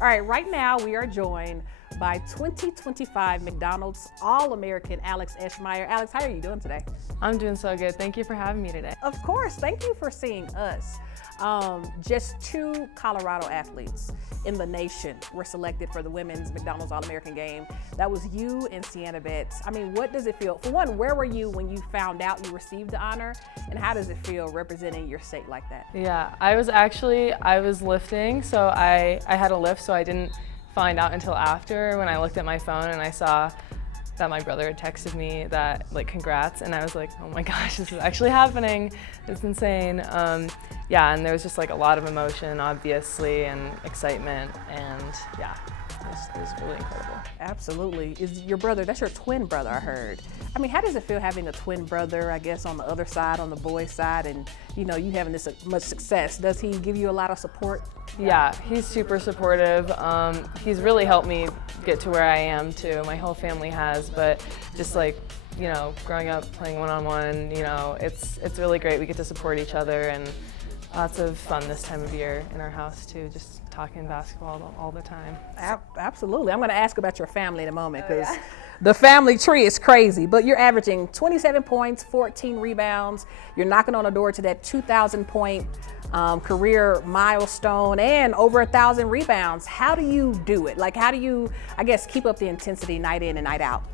All right, right now we are joined by 2025 McDonald's All-American Alex Eschmeyer. Alex, how are you doing today? I'm doing so good. Thank you for having me today. Of course, thank you for seeing us. Just two Colorado athletes in the nation were selected for the women's McDonald's All-American game. That was you and Sienna Betts. I mean, what does it feel? For one, where were you when you found out you received the honor? And how does it feel representing your state like that? Yeah, I was lifting, so I had a lift, so I didn't find out until after when I looked at my phone and I saw that my brother had texted me that, like, congrats, and I was like, oh my gosh, this is actually happening. It's insane. Yeah, and there was just like a lot of emotion, obviously, and excitement, and yeah, it was really incredible. Absolutely. Is your brother, that's your twin brother, I heard. I mean, how does it feel having a twin brother, I guess, on the other side, on the boys' side, and you know, you having this much success? Does he give you a lot of support? Yeah, he's super supportive. He's really helped me get to where I am too. My whole family has, but just like, you know, growing up playing one-on-one, you know, it's really great. We get to support each other, and lots of fun this time of year in our house too, just talking basketball all the time. Absolutely. I'm going to ask about your family in a moment because the family tree is crazy, but you're averaging 27 points, 14 rebounds. You're knocking on the door to that 2,000 point career milestone and over 1,000 rebounds. How do you do it? Like, how do you, I guess, keep up the intensity night in and night out?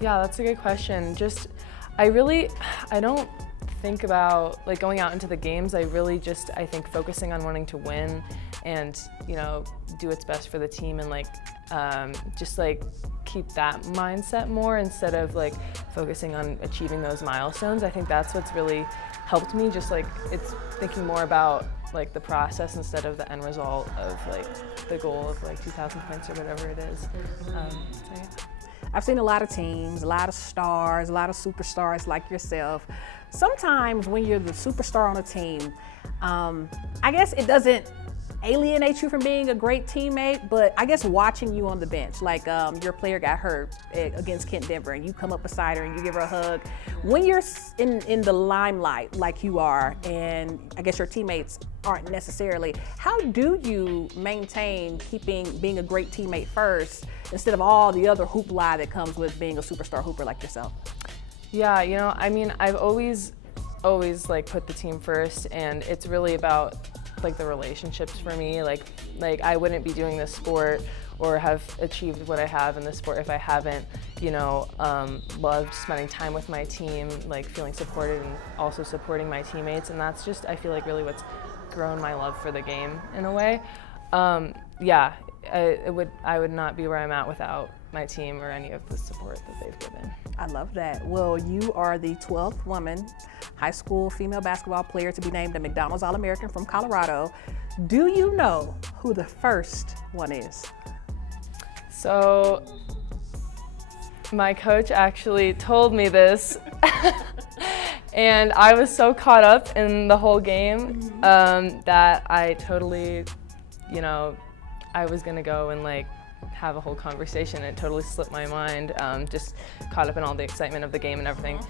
Yeah, that's a good question. I don't think about like going out into the games. I think focusing on wanting to win and, you know, do what's best for the team, and like just like keep that mindset more instead of like focusing on achieving those milestones. I think that's what's really helped me. Just like it's thinking more about like the process instead of the end result of like the goal of like 2,000 points or whatever it is. So yeah. I've seen a lot of teams, a lot of stars, a lot of superstars like yourself. Sometimes when you're the superstar on a team, I guess it doesn't alienate you from being a great teammate, but I guess watching you on the bench, like your player got hurt against Kent Denver and you come up beside her and you give her a hug. When you're in the limelight like you are, and I guess your teammates aren't necessarily, how do you maintain being a great teammate first instead of all the other hoopla that comes with being a superstar hooper like yourself? Yeah, you know, I mean, I've always like put the team first, and it's really about like the relationships for me. Like I wouldn't be doing this sport or have achieved what I have in this sport if I haven't, you know, loved spending time with my team, like feeling supported and also supporting my teammates. And that's just, I feel like, really what's grown my love for the game in a way. Yeah, I would not be where I'm at without my team or any of the support that they've given. I love that. Well, you are the 12th woman high school female basketball player to be named a McDonald's All-American from Colorado. Do you know who the first one is? So my coach actually told me this and I was so caught up in the whole game that I totally, you know, I was gonna go and like have a whole conversation. It totally slipped my mind, just caught up in all the excitement of the game and everything.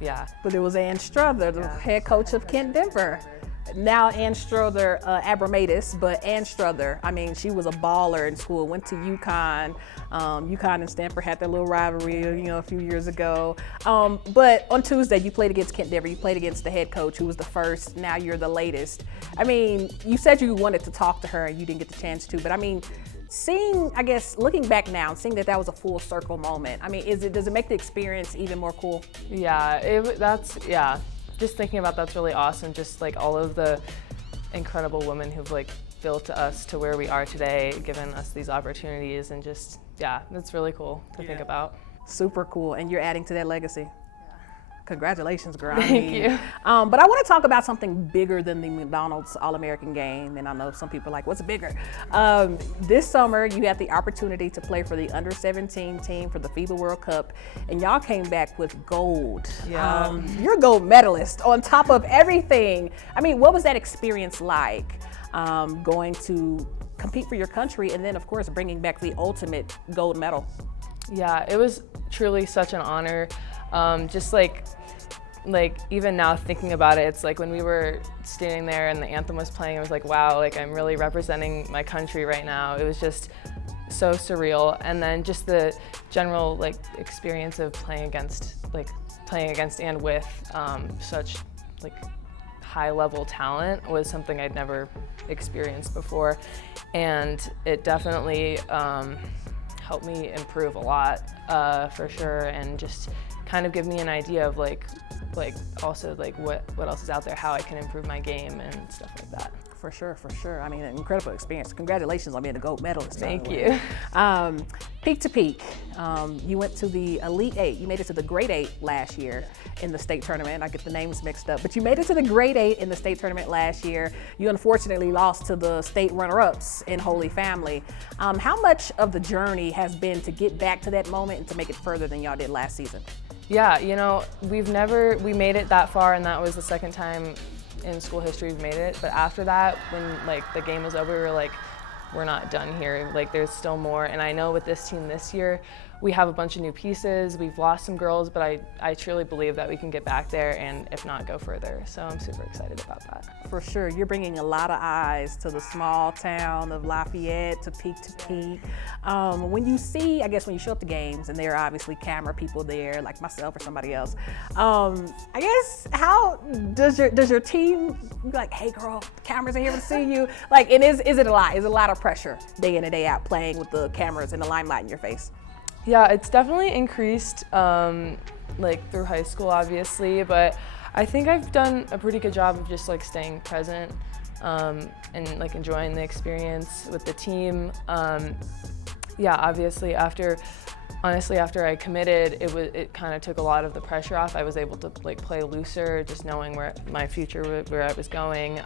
Yeah. But it was Ann Strother, the head coach of Kent Denver. Now Ann Strother Abramatis, but Ann Strother, I mean, she was a baller in school, went to UConn. UConn and Stanford had their little rivalry, you know, a few years ago. But on Tuesday, you played against Kent Denver. You played against the head coach, who was the first. Now you're the latest. I mean, you said you wanted to talk to her and you didn't get the chance to, but I mean, I guess, looking back now, seeing that was a full circle moment, I mean, does it make the experience even more cool? Yeah, just thinking about that's really awesome. Just like all of the incredible women who've like built us to where we are today, given us these opportunities, and just, yeah, that's really cool to think about. Super cool, and you're adding to that legacy. Congratulations, girl. Thank you. But I want to talk about something bigger than the McDonald's All-American game, and I know some people are like, what's bigger? This summer, you had the opportunity to play for the under-17 team for the FIFA World Cup, and y'all came back with gold. Yeah. You're a gold medalist on top of everything. I mean, what was that experience like, going to compete for your country and then, of course, bringing back the ultimate gold medal? Yeah, it was truly such an honor. Just like like even now thinking about it, it's like when we were standing there and the anthem was playing, it was like, wow, like I'm really representing my country right now. It was just so surreal. And then just the general like experience of playing against and with such like high level talent was something I'd never experienced before. And it definitely helped me improve a lot for sure, and just kind of give me an idea of like also like what else is out there, how I can improve my game and stuff like that. For sure, for sure. I mean, an incredible experience. Congratulations on being a gold medalist. Thank you. Peak to peak, you went to the Elite Eight. You made it to the Grade 8 last year in the state tournament. I get the names mixed up, but you made it to the Grade 8 in the state tournament last year. You unfortunately lost to the state runner-ups in Holy Family. How much of the journey has been to get back to that moment and to make it further than y'all did last season? Yeah, you know, we made it that far, and that was the second time in school history we've made it. But after that, when like the game was over, we were like, we're not done here. Like there's still more. And I know with this team this year, we have a bunch of new pieces. We've lost some girls, but I truly believe that we can get back there and if not, go further. So I'm super excited about that. For sure, you're bringing a lot of eyes to the small town of Lafayette, to peak. When you see, I guess when you show up to games and there are obviously camera people there, like myself or somebody else, I guess how does your team be like, hey girl, the cameras are here to see you? Like, and is it a lot? Is it a lot of pressure day in and day out playing with the cameras and the limelight in your face? Yeah, it's definitely increased like through high school, obviously, but I think I've done a pretty good job of just like staying present and like enjoying the experience with the team. Yeah, obviously after I committed, it kind of took a lot of the pressure off. I was able to like play looser, just knowing where my future, where I was going.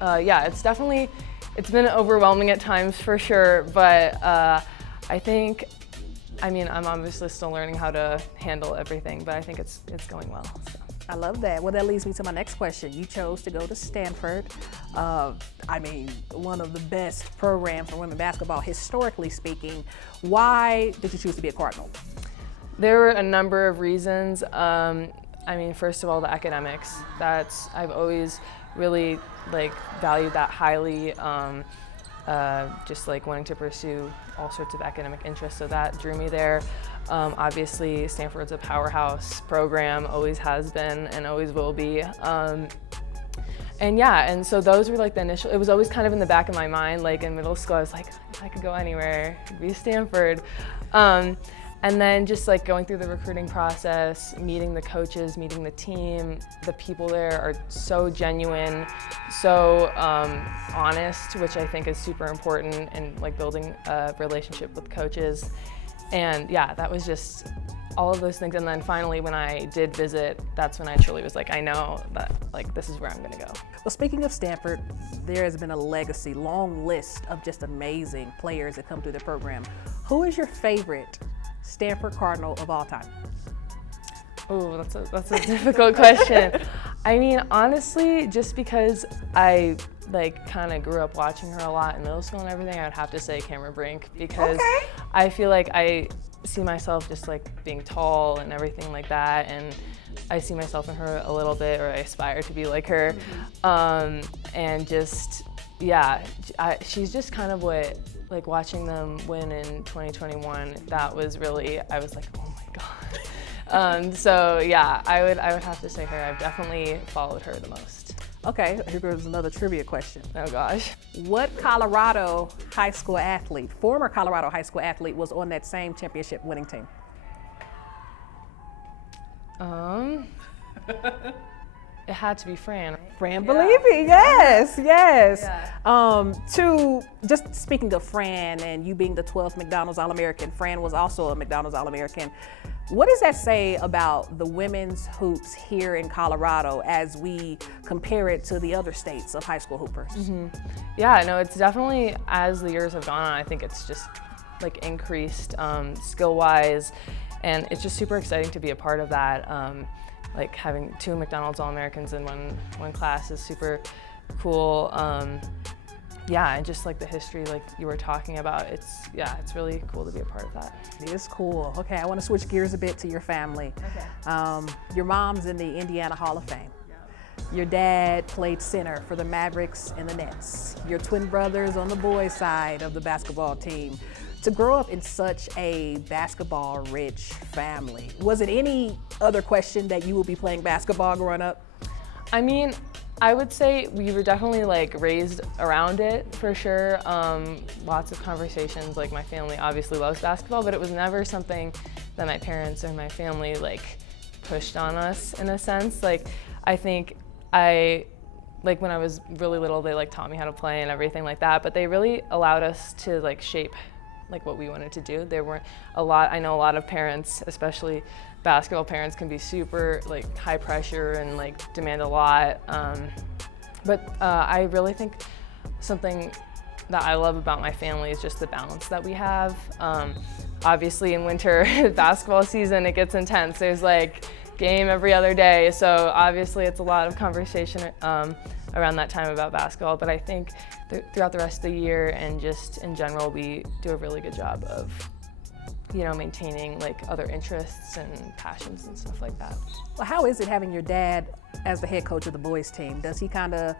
Yeah, it's been overwhelming at times for sure, but I mean, I'm obviously still learning how to handle everything, but I think it's going well. So. I love that. Well, that leads me to my next question. You chose to go to Stanford. I mean, one of the best programs for women basketball, historically speaking. Why did you choose to be a Cardinal? There were a number of reasons. I mean, first of all, the academics. I've always really like valued that highly. Just like wanting to pursue all sorts of academic interests, so that drew me there. Obviously, Stanford's a powerhouse program, always has been and always will be. And yeah, and so those were like the initial, it was always kind of in the back of my mind, like in middle school, I was like, if I could go anywhere, it'd be Stanford. And then just like going through the recruiting process, meeting the coaches, meeting the team, the people there are so genuine, so honest, which I think is super important in like building a relationship with coaches. And yeah, that was just all of those things. And then finally, when I did visit, that's when I truly was like, I know that like this is where I'm gonna go. Well, speaking of Stanford, there has been a legacy, long list of just amazing players that come through the program. Who is your favorite Stanford Cardinal of all time? Oh, that's a difficult question. I mean, honestly, just because I like kind of grew up watching her a lot in middle school and everything, I would have to say Cameron Brink, because I feel like I see myself just like being tall and everything like that, and I see myself in her a little bit, or I aspire to be like her. And just, yeah, she's just kind of what, like watching them win in 2021, that was really, I was like, oh my God. So yeah, I would have to say her. I've definitely followed her the most. Okay, here goes another trivia question. Oh gosh. What Colorado high school athlete, former Colorado high school athlete, was on that same championship winning team? It had to be Fran. Fran Believy, yes. Yeah. Just speaking of Fran and you being the 12th McDonald's All-American, Fran was also a McDonald's All-American. What does that say about the women's hoops here in Colorado as we compare it to the other states of high school hoopers? Yeah, no, it's definitely, as the years have gone on, I think it's just like increased skill-wise, and it's just super exciting to be a part of that. Like having 2 McDonald's All-Americans in one class is super cool. yeah, and just like the history like you were talking about, it's really cool to be a part of that. It is cool. Okay, I want to switch gears a bit to your family. Okay. Your mom's in the Indiana Hall of Fame. Your dad played center for the Mavericks and the Nets. Your twin brothers on the boys' side of the basketball team. To grow up in such a basketball-rich family, was it any other question that you would be playing basketball growing up? I mean, I would say we were definitely like raised around it for sure. Lots of conversations, like my family obviously loves basketball, but it was never something that my parents or my family like pushed on us in a sense. Like I think like when I was really little, they like taught me how to play and everything like that, but they really allowed us to like shape like what we wanted to do. There weren't I know a lot of parents, especially basketball parents, can be super like high pressure and like demand a lot. But I really think something that I love about my family is just the balance that we have. Obviously in winter basketball season, it gets intense. There's like game every other day, so obviously it's a lot of conversation around that time about basketball, but I think throughout the rest of the year and just in general, we do a really good job of, you know, maintaining like other interests and passions and stuff like that. Well, how is it having your dad as the head coach of the boys team? Does he kind of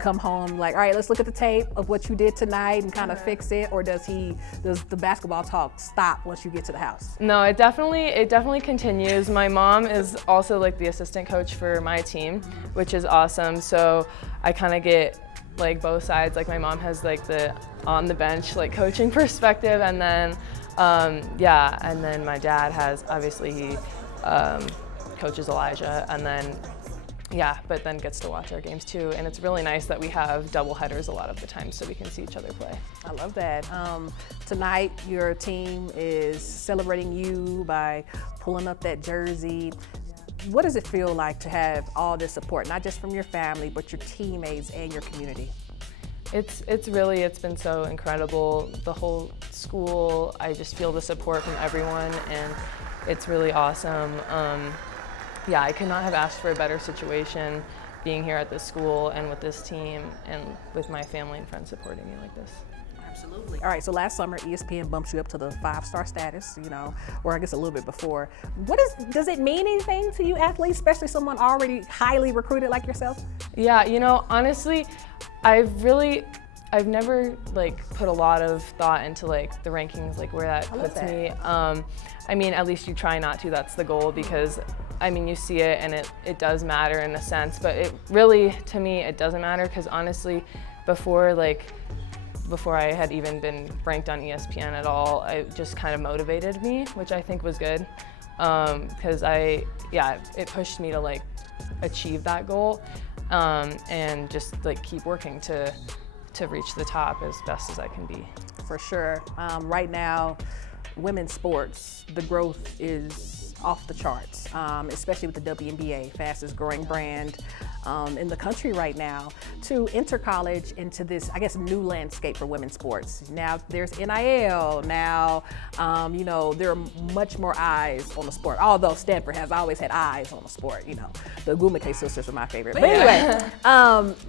come home like, all right, let's look at the tape of what you did tonight and kind of fix it, or does the basketball talk stop once you get to the house? No, it definitely continues. My mom is also like the assistant coach for my team, which is awesome. So I kind of get like both sides. Like my mom has like the on the bench like coaching perspective, and then and then my dad has, obviously he coaches Elijah, and then but then gets to watch our games too. And it's really nice that we have double headers a lot of the time so we can see each other play. I love that. Tonight, your team is celebrating you by pulling up that jersey. What does it feel like to have all this support, not just from your family, but your teammates and your community? It's been so incredible. The whole school, I just feel the support from everyone, and it's really awesome. I could not have asked for a better situation being here at this school and with this team and with my family and friends supporting me like this. Absolutely. All right, so last summer, ESPN bumps you up to the 5-star status, you know, or I guess a little bit before. Does it mean anything to you athletes, especially someone already highly recruited like yourself? Yeah, you know, honestly, I've never like put a lot of thought into like the rankings, like where that puts me. I mean, at least you try not to, that's the goal, because I mean, you see it and it does matter in a sense, but it really, to me, it doesn't matter, because honestly, before I had even been ranked on ESPN at all, it just kind of motivated me, which I think was good, because it pushed me to like achieve that goal, and just like keep working to reach the top as best as I can be. For sure. Right now, women's sports, the growth is off the charts, especially with the WNBA, fastest growing brand in the country right now, to enter college into this, I guess, new landscape for women's sports. Now there's NIL, now, you know, there are much more eyes on the sport, although Stanford has always had eyes on the sport, you know. The Gumake sisters are my favorite. But anyway,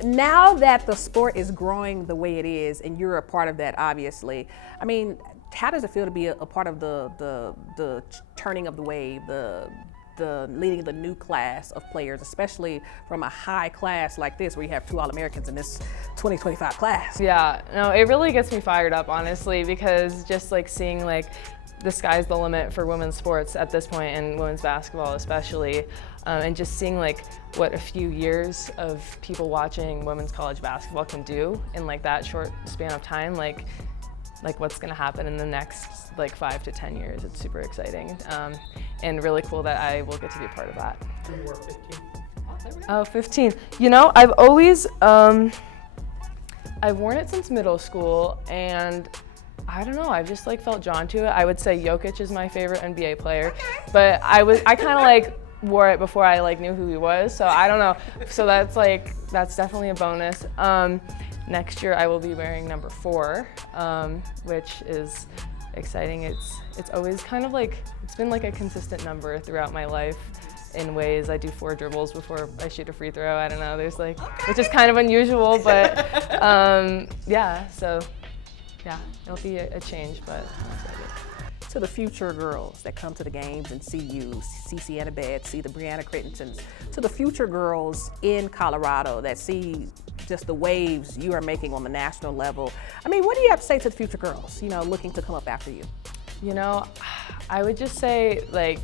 now that the sport is growing the way it is, and you're a part of that, obviously, I mean, how does it feel to be a part of the turning of the wave, the leading the new class of players, especially from a high class like this, where you have 2 All-Americans in this 2025 class? Yeah, no, it really gets me fired up, honestly, because just like seeing like the sky's the limit for women's sports at this point, and women's basketball especially, and just seeing like what a few years of people watching women's college basketball can do in like that short span of time, like what's going to happen in the next like 5 to 10 years. It's super exciting, and really cool that I will get to be a part of that. You were 15. Oh, 15. You know, I've always, I've worn it since middle school, and I don't know, I've just like felt drawn to it. I would say Jokic is my favorite NBA player, but I kind of like wore it before I like knew who he was, so I don't know. So that's definitely a bonus. Next year I will be wearing number 4, which is exciting. It's always kind of like, it's been like a consistent number throughout my life. in ways. I do 4 dribbles before I shoot a free throw. I don't know, there's like, which is kind of unusual, but yeah, so yeah, it'll be a change, but I'm excited. To the future girls that come to the games and see you, see Sienna Betts, see the Brianna Crittentons, to the future girls in Colorado that see just the waves you are making on the national level. I mean, what do you have to say to the future girls, you know, looking to come up after you? You know, I would just say, like,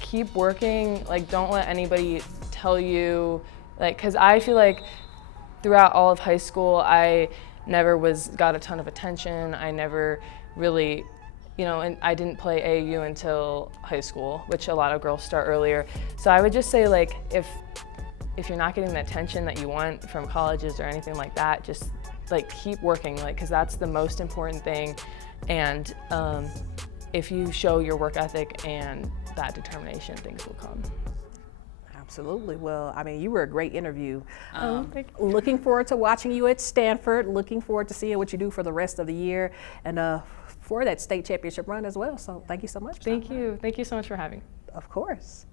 keep working, like, don't let anybody tell you, like, because I feel like throughout all of high school, I never got a ton of attention. I never really, you know, and I didn't play AAU until high school, which a lot of girls start earlier. So I would just say, like, if you're not getting the attention that you want from colleges or anything like that, just like keep working, like, because that's the most important thing. And if you show your work ethic and that determination, things will come. Absolutely. Well, I mean, you were a great interview. Thank you. Looking forward to watching you at Stanford. Looking forward to seeing what you do for the rest of the year and for that state championship run as well. So thank you so much. Thank you. Thank you so much for having me. Of course.